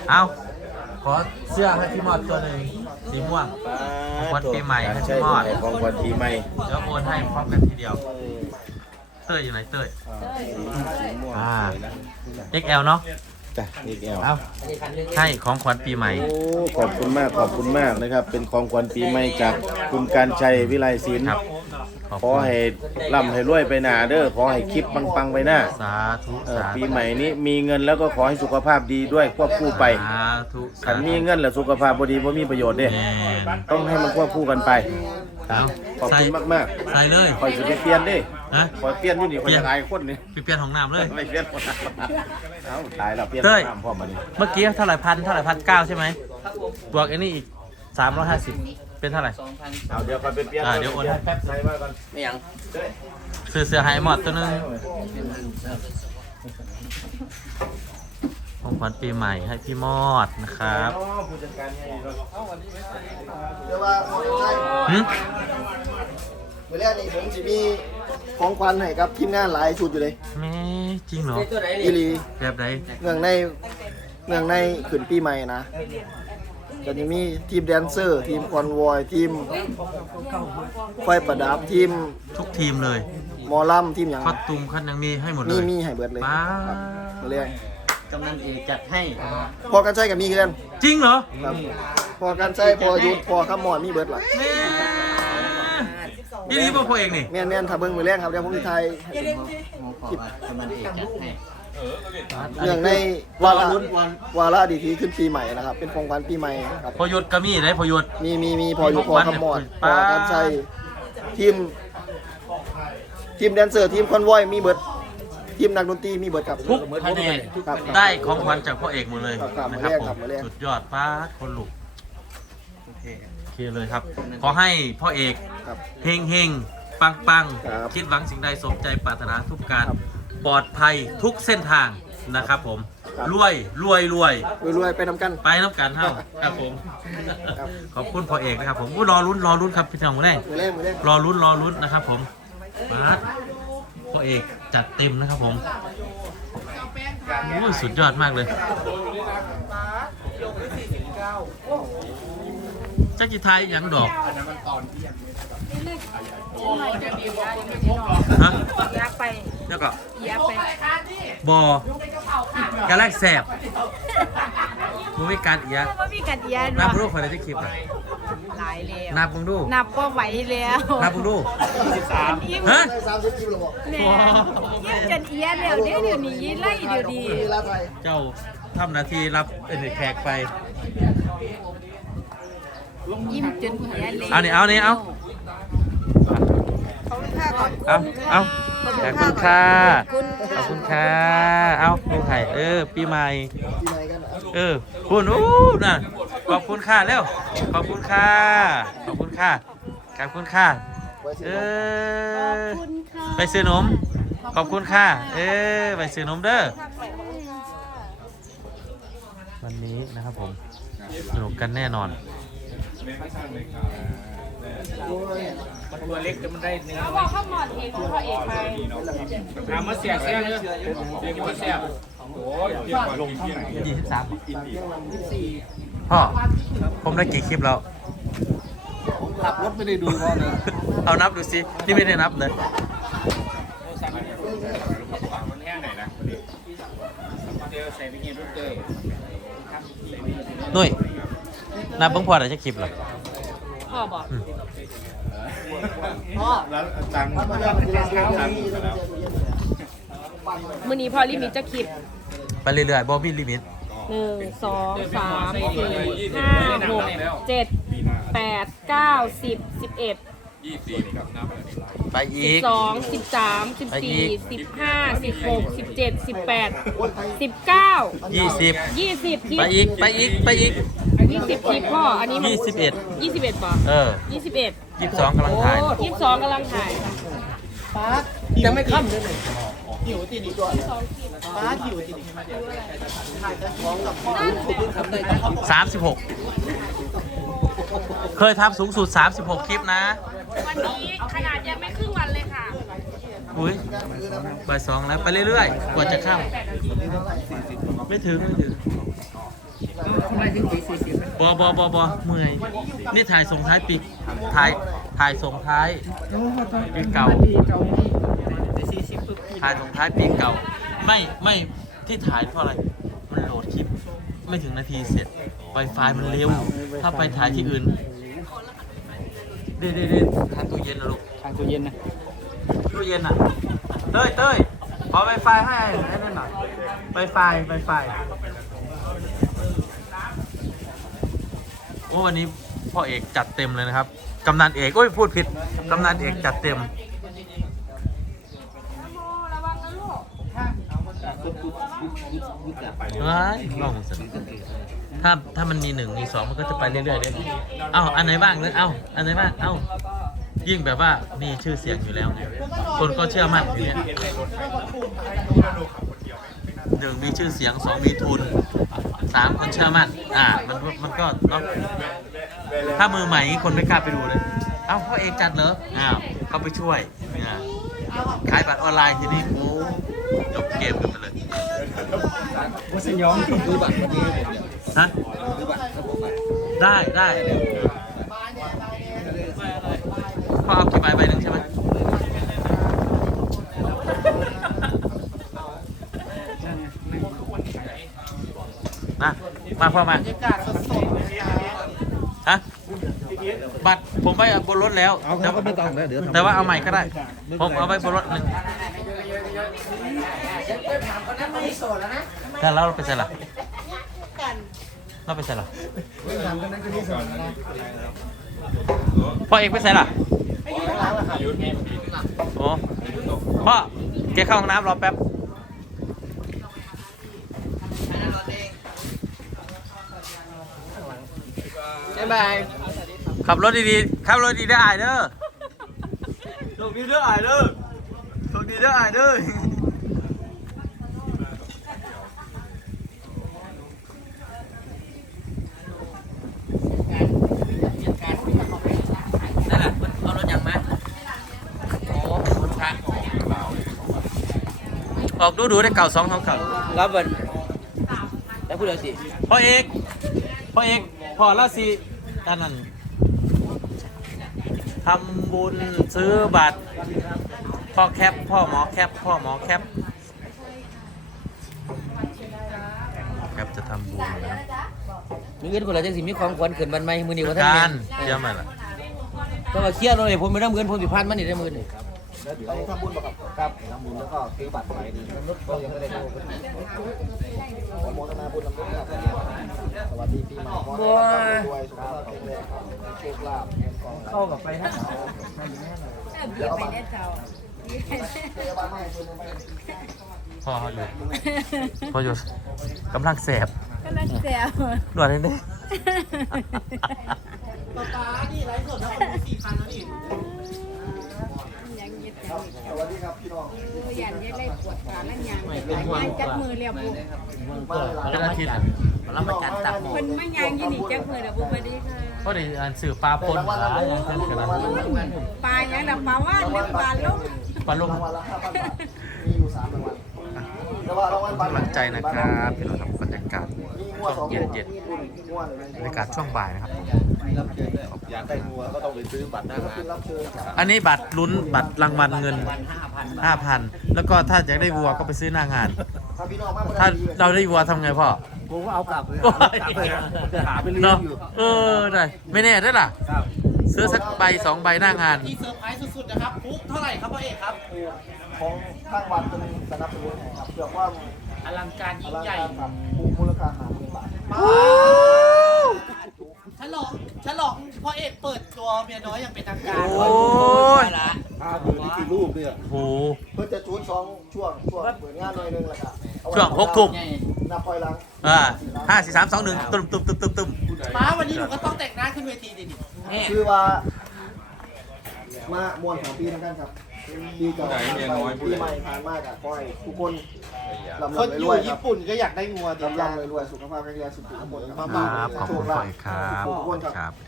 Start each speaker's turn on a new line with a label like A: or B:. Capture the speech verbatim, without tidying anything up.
A: เอาขอเสื้อให้พี่มอดตัวหนึ่งสีม่วงของขวัญปีใหม่ให้พี่มอด
B: ของขวัญปีใหม่
A: แล้วโอนให้พร้อมกันทีเดียวเต้ยอยู่ไหนเต้ยอ่า เอ็กซ์ แอล เนาะ
B: จ้ะ เอ็กซ์ แอล
A: เอาให้ของขวัญปีใหม่
B: โอ้ขอบคุณมากขอบคุณมากนะครับเป็นของขวัญปีใหม่จากคุณการชัยวิไลศิลป์
A: ครับขอบ
B: ขอ
A: คุณ
B: ให้ร่ำให้รวยไปหนาเด้อขอให้คลิปปังๆไปหน้า
A: สาธุ
B: เออ
A: สาธุ
B: ปีใหม่นี้มีเงินแล้วก็ขอให้สุขภาพดีด้วยควบคู่ไป
A: สาธุ
B: ขันมีเงินแล้วสุขภาพบ่ดีบ่มีประโยชน์เด้
A: แม่น
B: ต้องให้มันควบคู่กันไป
A: เอา
B: ขอบ
A: ใส่
B: คุณมาก
A: ใส่เลย
B: ๆคอยสิไปเปลี่ยนเด้
A: นะ
B: คอยเปลี่ยนอยู่นี่คอยจะอายคนนี่
A: ไปเปลี่ยนของน้ำเลย
B: ไม่เปลี่ยนคนเอ้าตายแล้วเปลี่ยน
A: เต้ย
B: น้ำพร้อมมาดิ
A: เมื่อกี้เท่าไหร่พันเท่าไหร่พันเก้าใช่ไหมบวกไอ้นี่อีกสามร้อยห้าสิบเป็นเท่าไหร่
B: เอาเดี๋ยวคอยไปเปลี่ยน
A: อ่าเดี๋ยวโอนให้
B: แป๊บใส่มาก่อน
C: ไม่ยัง
A: ซื้อเสื้อไฮมอดตัวหนึงของขวัญปีใหม่ให้พี่มอดนะครับ
B: ผู้จัดการใหญ่เนาะ
D: เดี๋ยวว่าใช่
A: หึ
D: เมื่อแรกนี่ผมจะมีของขวัญให้กับทีมงานหลายชุดอยู่เลย
A: ไม่จริงเหรอ
C: ตัวไหน
D: อี
C: นี่
D: หลี
A: แบบไหน
D: เมืองในเมืองในขึ้นปีใหม่นะก็จะมีทีมแดนเซอร์ ทีมคอนวอยทีมไฟประดับทีม
A: ทุกทีมเลย
D: หมอลำทีมอย่าง
A: คอสตูมคันยังมีให้หมดเล
D: มี
A: ย
D: มีให้เบิดเลย
A: บ้า
D: ครับเมื่อแรก
C: กำนันเอกจัดให้
D: พอกันใช้กับมีกัน
A: จริงเหรอ
D: ครับพอกันใช้พอยุดพอขมอดมีเบิดหล่ะ
A: แม่นี่นี่พ่อเองนี่
D: แม่นแม่นๆถ้าเบิ่งมือแรกครับเดี๋ยวผมจะไทย
C: หมอขอกำนันเอกจัดให้
D: เรื่องในวาระวาระดีทีขึ้นปีใหม่นะครับ เป็นของขวัญปีใหม่ครับ
A: พอหยุดก็มีได้พอหยุด
D: มีมีมีพออยู่พอขมอดพอการใช้ทีม ทีมแดนเซอร์ทีมคอนวอยมีเบิดทีมนักดนตรีมีเบิดครับ
A: ทุกแผนก
D: ครับ
A: ได้ของขวัญจากพ่อเอกหมดเลย
D: ครับ
A: นะครับ
D: มาแรก
A: ผ
D: ครับ
A: ม
D: มาแรก
A: สุดยอดป้าดคนลุกโอเคเลยครับ ขอให้พ่อเอก
D: ครับ
A: เฮงเฮงปังปัง
D: ครับ
A: คิดหวังสิ่งใดสมใจปรารถนาทุกการ
D: ครับ
A: ปลอดภัยทุกเส้นทางนะครับผม
D: ครับ
A: รวยรวยรวย
D: รวยๆไปนำกัน
A: ไปน้ำกันเท่าครับผม
D: ครับ
A: ขอบคุณพ่อเอกนะครับผมอุ๊ยรอลุ้นรอลุ้นครับพี่น้องแน่
D: มือแรกมือแรก
A: รอลุ้นรอลุ้นนะครับผมมาดพ่อเอกจัดเต็มนะครับผมโอ้ยสุดยอดมากเลยจักรีไทยยังดอกฮะ
E: อยากไป
A: แล้วก็
E: อยากไป
A: บอกระแลกแสบมึงไม่การเอีย
E: เพราะว่ามีกันเอียน
A: นับ
E: เนาะ
A: มึงดูคนในที่คลิปอะ
E: หลายแล้ว
A: นับมึงดู
E: นับก็ไหวแล้ว
A: นับมึงดู
E: ยิ้ม
A: ฮะ
D: ได้สามสิบคิวแล้วบอก
E: แม่ยิ้มจนเอียนแล้วเดี๋ยวเดี๋ยวนี้ยิ้มไล่เดี๋ยวดี
D: เวลาไทย
A: เจ้าทำหน้าที่รับเอ็นแขกไป
E: ยิ้มจนเอียนเลย
A: เอานี่เอานี่เอา
E: ขอบคุณค่ะขอบ
A: เอาเอาขอบคุณค่ะ
E: คุณ
A: ขอบคุณค่ะ เอาลูกไข่เออ ปีใหม่
D: ปีใหม่กันนะ
A: เออคุณอู้น่ะขอบคุณค่ะเร็ว ขอบคุณค่ะ ขอบคุณค่ะ ขอบคุณค่ะ
D: ไว้สิ
A: เอ
D: ครับ
A: อ ไปซื้อนม ขอบคุณค่ะ เออ ไปซื้อนมเด้อ วันนี้นะครับผม สนุกกันแน่นอน
C: ตัวเล็กแต่มันได้เนื้อ
E: เขาบอกข้าวหมอดเองเขาพ่อเอกไป
C: ถามมาเสียบแซ่บเนี่ยเรียกว่าแซ่บโอ้ยเรียกว่าลงที่ไหน
A: ยี่สิบสามพ่อ ผมได้กี่คลิปแล้ว
D: ขับรถไม่ได้ดูพ่อเลย
A: เอานับดูสิ นี่ไม่ได้นับเลย
C: มันแห้งไหนนะเดี๋ยวใส่ไปกินลูกเตย
A: นุ่ย นับเพิ่งพอได้จะคลิปเหรอ
E: พ่อบอก
A: อืม
B: แล้วตังค์
E: มื้อนี้พ่อลิมิตจะคลิป
A: ไปเรื่อยๆบอบี้ลิมิต
E: หนึ่งสองสามสี่ห้าหกเจ็ดแปดเก้าสิบสิบเอ็ด
A: ไปอี
E: สิบ
A: ก
E: สองสิบสามสิบ
A: ไปอี
E: สี่
A: ก
E: สิบห้าสิบหกสิบเจ็ดสิบแปดสิบเก้า
A: ยี่สิบ
E: ยี่สิบคลิ
A: ไป
E: ป
A: อีก ไปอีก ไปอีก
E: ยี่สิบคลิปพ่ออันนี้มัน
A: ยี่สิบเอ็ด
E: ยี่สิบเอ็ดป่ะ
A: เออ
E: ยี่สิบเอ็ด
A: ยี่สิบสองกำลังถ่าย
E: ยี่สิบสองกำลังถ่าย
D: ยังไม่ค่ำเลย
A: สามสิบหกเคยทำสูงสุดสามสิบหกคลิปนะ
E: วันนี้ขนาดยังไม่ครึ่งวันเลยค่ะ
A: อุ้ยบ่ายสองแล้วไปเรื่อยๆ กว่าจะเข้าไม่ถึง ไม่ถึงบอบอบอบอเมื่อยนี่ถ่ายส่งท้ายปีถ่ายถ่ายส่งท้ายปีเก่าถ่ายส่งท้ายปีเก่า ไม่ไม่ที่ถ่ายเพราะอะไรมันโหลดคลิปไม่ถึงนาทีเสร็จ Wi-Fi มันเร็ว ถ้าไปถ่ายที่อื่นเด็ดเด็ดทางตู้เย็นนะลูก
C: ทางตู้เย็นนะ
A: ตู้เย็นอ่ะเต้ยเต้ยขอ Wi-Fi ให้ให้นั่นหน่อย Wi-Fi Wi-Fi โอ้วันนี้พ่อเอกจัดเต็มเลยนะครับ กำนันเอกโอ้ยพูดผิด กำนันเอกจัดเต็มว้ายลองสิถ้าถ้ามันมีหนึ่งมีสองมันก็จะไปเรื่อยๆเลยเอ้าอันไหนบ้างเลยเอ้าอันไหนบ้างเอ้ายิ่งแบบว่ามีชื่อเสียงอยู่แล้ว คนก็เชื่อมั่นอยู่เนี่ยหนึ่งมีชื่อเสียงสองมีทุนสามคนเชื่อมั่นอ่ามันมันก็เนาะถ้ามือใหม่คนไม่กล้าไปดูเลยเอ้าพ่อเอกจัดเหรออ้าวเขาไปช่วยอ่าขายบัตรออนไลน์ทีนี้โอ้จบเกมกันไปเลย
C: ว่าสยองดูบัตรวันนี้
A: ฮะได้ได้พ่อเอากี่ใบใบหนึ่งใช่ไหมมามาพ่อมาฮะบัตรผมไปบนรถแล้วแต่ว่าแต่ว่าเอาใหม่ก็ได้ผมเอาไปบนรถหนึ่งแต่เราไปใส่หรอเราไปใส่หรอพ่อเอกไปใส่หรอโอ้พ่อแกเข้าห้องน้ำรอแป๊บบ๊ายบายขับรถดีๆขับรถดีได้อายเด้อโชคดีเด้ออายเด้อโชคดีเด้ออายเด้อนั่นแหละเอารถยังมาโอ้พระออกดูดูได้เก่าสองท้องเก่า
F: รับวันแล้วพูดเลยสิ
A: พ่อเอกพ่อเอกพ่อละสิด้านนั้นทำบุญซื้อบัตรพ่อแคปพ่อหมอแคปพ่อหมอแคปแคปจะทำบุญนะ
F: มีเงินคนละจังสิมีของขวัญขึ้นบันไม้มือนี้ว่าท่าน
A: การ
F: แม่
A: เชื่อไหมล่ะ
F: ก็มาเคลียร์เลยผมไม่ได้เงินผมสิพันมันนี่ได้มือนี่
D: แล้วเดี๋ยวทำบุญกับครับทำบุญแล้วก็ซื้อบัตรใหม่ดีก็ยังไม่ได้ดูขอโมทนาบุญนำด้วยครับสวัสดีปีใหม่ขอให้รวยสุขภาพแข็งแรงครับโชคลาภเงินทอง
F: เข้ากับไปนะ
D: เดี๋ยวเอาบัตรเดี๋ยวเอาบัตรมาให้คุณไป
A: พ่อเขาอยู่พ่ออยู่กำลังแสบ
E: กำลังแซว
A: หนวดนิดนึง
E: ยังยึด
D: สวัสดีครับพี่น้อง
E: ตัวยันยึดเลยปวดขาแล้วยังยังจับมือเรียบบุ
A: เป็นอาทิตย์
F: เรามาจัดตักหม
E: คนไม่ยังยืนอีกจับมือเรียบบุไปดีค่ะ
A: ก็ได้อ่านสื่อปลาปนหลายอย่างเช่นกัน
E: ปลายังแบบปลาว่านหรือปลาลูก
A: ปลาลูก
D: รางวัลละห้าพันบาทมีอยู่สามรางวัลแต่ว่ารางวัลบัตร
A: กำลังใจนะครับพี่น้องครับบรรยากาศ
D: มีงวดส
A: ช่
D: อ
A: ว
D: ง
A: ง
D: งวด
A: เย็น
D: งวด
A: ๆบรรยากาศช่วงบ่ายนะครับ
B: อยากได้งัวก็ต้องไปซื้อบัตรหน้างาน
D: รับเชิญครับ
A: อันนี้บัตรลุ้นบัตรรางวัลเงิน ห้าพัน แล้วก็ถ้าอยากได้วัวก็ไปซื้อหน้างาน
D: ถ้าพี่น้องมา
A: ถ้าเราได้วัวทำไงพ่อ
F: ผมก็เอากลับเลย
A: หาไปเรื่อยอยู่เออได้ไม่แน่ได้ล่ะซื้อสักใบสองใบหน้างาน
G: ที่เซอร์ไพรส์สุดๆนะครับปุ๊บเท่าไหร่ครับพ่อเอกครับ
D: ของทางวัดเป็นสนับสนุนให้ครับเพื่อความ
G: อลังการ
D: อ
G: ยิ่ง
D: ลัง
G: ใหญ่
D: การครับมูลค่าหาหมื่นบาท
G: ฉลองฉลองพ่อเอกเปิดตัวเมียน้อยอย่างเป็นทางการ
A: โอ้ย
B: ภาพดูนี่คือรูปเนี่ย
A: โห
D: เพื่อจะจูนสองช่วงช่วงเปิดงานหน่อยหนึงแล้วก็เอาไ
A: ช่วงหกทุ่ม
D: นับปล่อยหลัง
A: อ่าห้าสี่สามสองหนึ่งตุ้มตุ้มตุ้มตุ้มตุ้ม
G: ป้าวันนี้หนูก็ต้องแต่งหน้าขึ้นเวทีดิดิ
D: คือว่า มามวนของปีทั้งกันครับปีเก่าปีใหม่ผ่านมากอ่ะขอให้ทุกคนลำ
G: คน
D: ลำ
G: อ
D: ร
G: ยู่
D: วยๆครั
G: ญี่
D: บ
G: ปุ่นก็อยากได้งัวดี
D: ลำลำรวยๆสุขภาพแข็งแรงสุขภาพทุกคนครับ
A: ครับขอบคุณพ่อเอกครับ
D: ทุกคนครับ
A: ครับ